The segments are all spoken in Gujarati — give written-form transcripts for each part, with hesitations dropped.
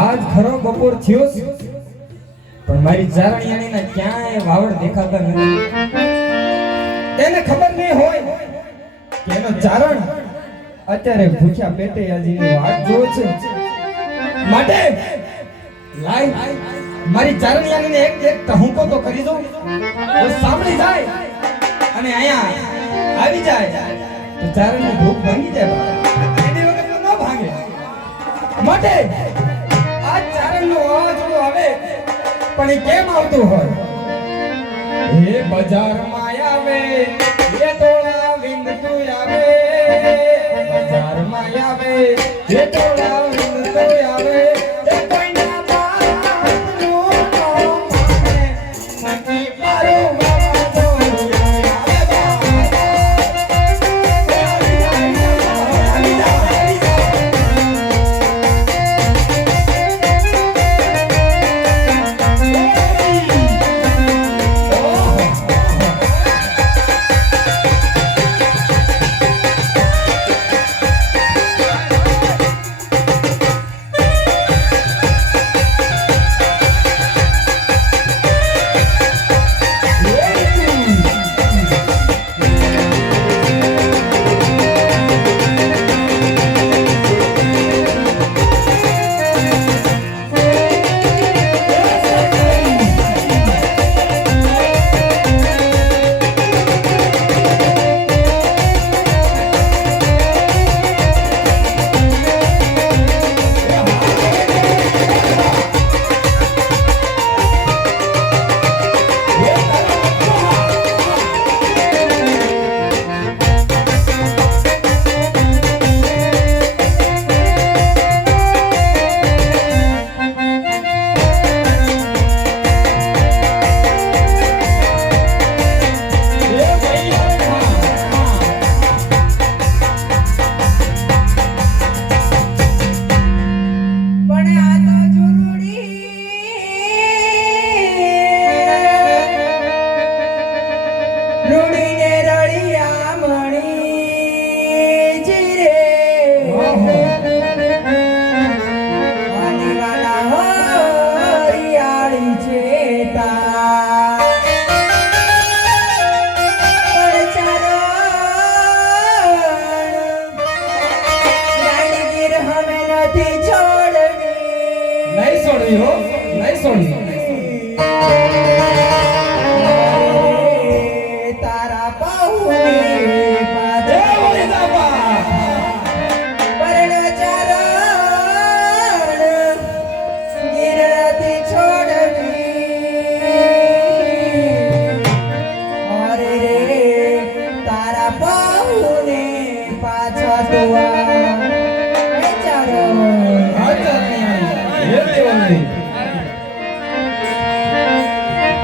આજ ખરો બપોર થયો છે પણ મારી ચારણિયાણીના ક્યાંય વાવડ દેખાતા નથી. એને ખબર નહીં હોય કે એનો ચારણ અત્યારે ભૂખ્યા પેટે આજીની વાટ જોવે છે. માટે લાય મારી ચારણિયાણીને એક ટહુકો તો કરી દઉં તો સાંભળી જાય અને અહીંયા આવી જાય તો ચારણની ભૂખ ભાંગી જાય. એની વગર તો ન ભાગે. માટે આ ચારણનો અવાજ આવે પણ એ કેમ આવતું હોય? એ બજારમાં આવે એ ટોળા વિંદતું આવે, બજારમાં આવે એ ટોળા વિંદતું આવે.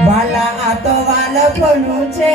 વાલા આ તો વાલપણું છે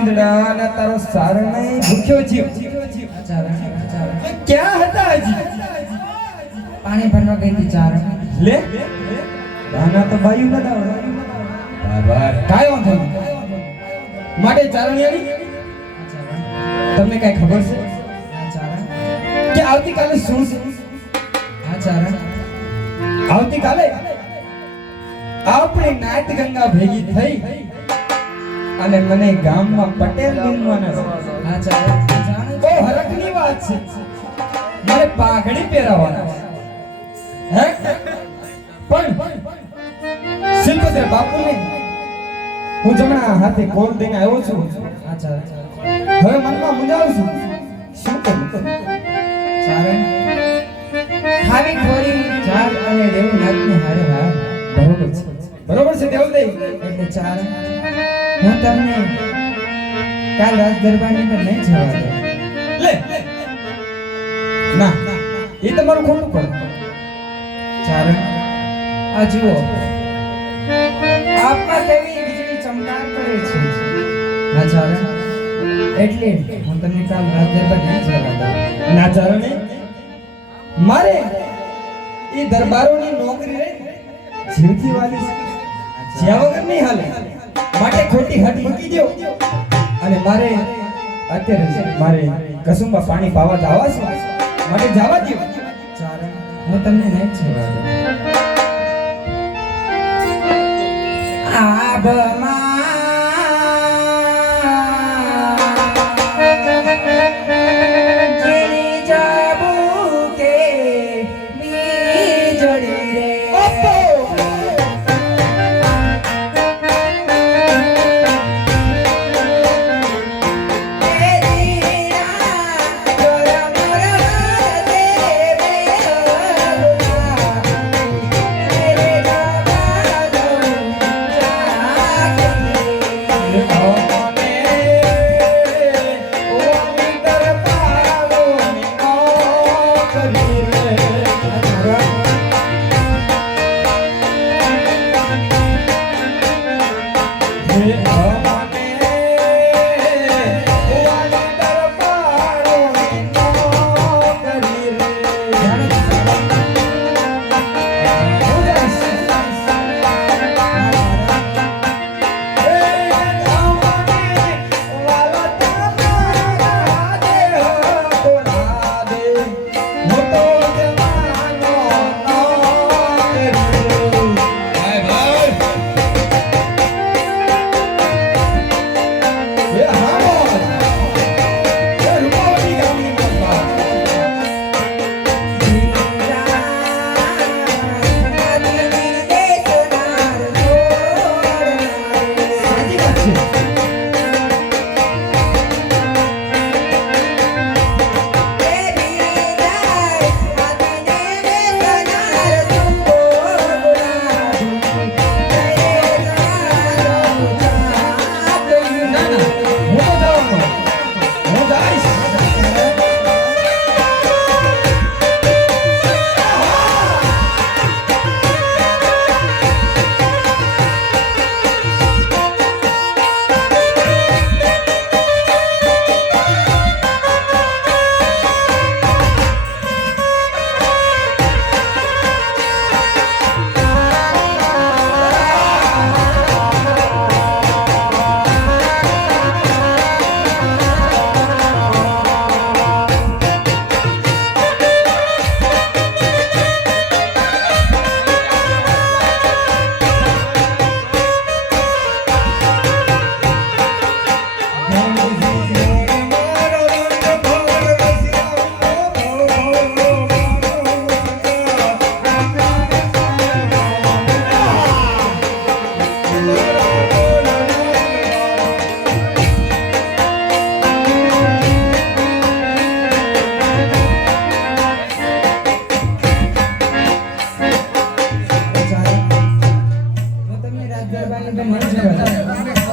ઈંદડાના તારો સારણે ભૂખ્યો જીવ ક્યાં હતા હજી? પાણી ભરવા ગઈ હતી ચારણ. લે દાના તો બાયુ બતાવો. બાબા કાયો વાંધો નહીં. માટે ચારણિયાની તમને કઈ ખબર છે કે આવતીકાલે શું છે? આવતીકાલે આપણી નાટ ગંગા ભેગી થઈ અને મને ગામમાં પટેલ બનવાના છે. બહુ હરખની વાત છે. મારે પાઘડી પહેરાવવાના છે. હે પણ શિલ્પેશ્વર બાપુને હું જમણા હાથે કોલ દઈને આવ્યો છું. હવે મનમાં મૂંઝાવું છું શું કરું? ચારણ ખાવી ખોરી ચાર અને દેવ નાથની હારે હાર. બરોબર છે દેવદે. એટલે ચારણ હું તમને કાલ રાજ દરબારની અંદર નહીં જવા દઉં. લે ના એ તમારું ખોટું પડે. ચારણ આ જુઓ આપમાં કેવી વીજળી ચમકાર કરે છે. હા ચારણ એટલે હું તમને કાલ રાજ દરબાર નહીં જવા દઉં. ના ચારણે મારે એ દરબારોની નોકરી રે જીવથી વાલી છે. જ્યાં વગર નહીં હાલે. માટે ખોટી હટ મૂકી દો અને મારે અત્યારે કસુંબા પાણી પાવા જવા છે. માટે જવા દો ચારણ હું તમને નહીં જવા દઉં. આભમાં જીણી જાબુ કે વીજળી રે.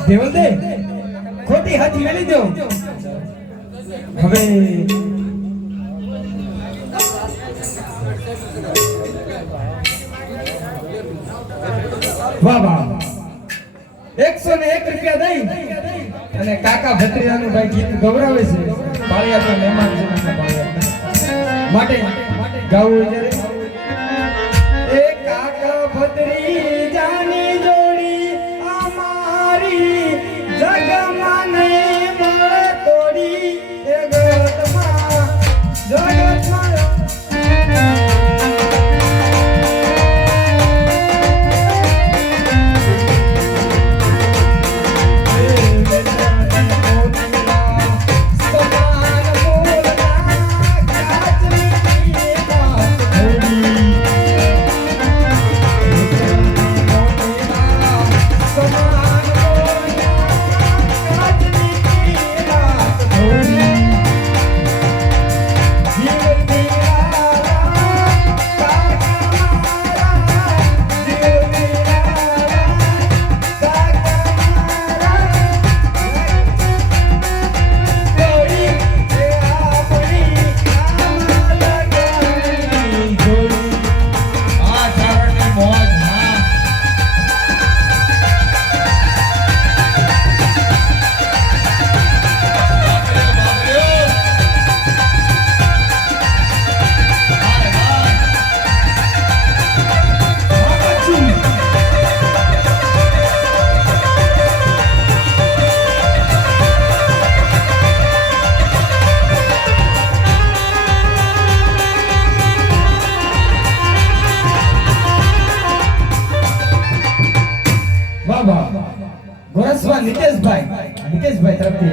દેવલદે ખોટી હાથ મેલી દો. હવે વાહ વાહ 101 રૂપિયા દઈ અને કાકા ભત્રીજાનું ભાઈ ગીત ગૌરવે છે પાળિયા તો મહેમાન છે નાના પાળિયા માટે ગાવું જ્યારે એ કાકા ભત્રીજાની જોડી અમારી જગમાં નહીં મળે તોડી એ જગતમાં વાહ વાહ ગોરસવા નિતેશભાઈ તરફથી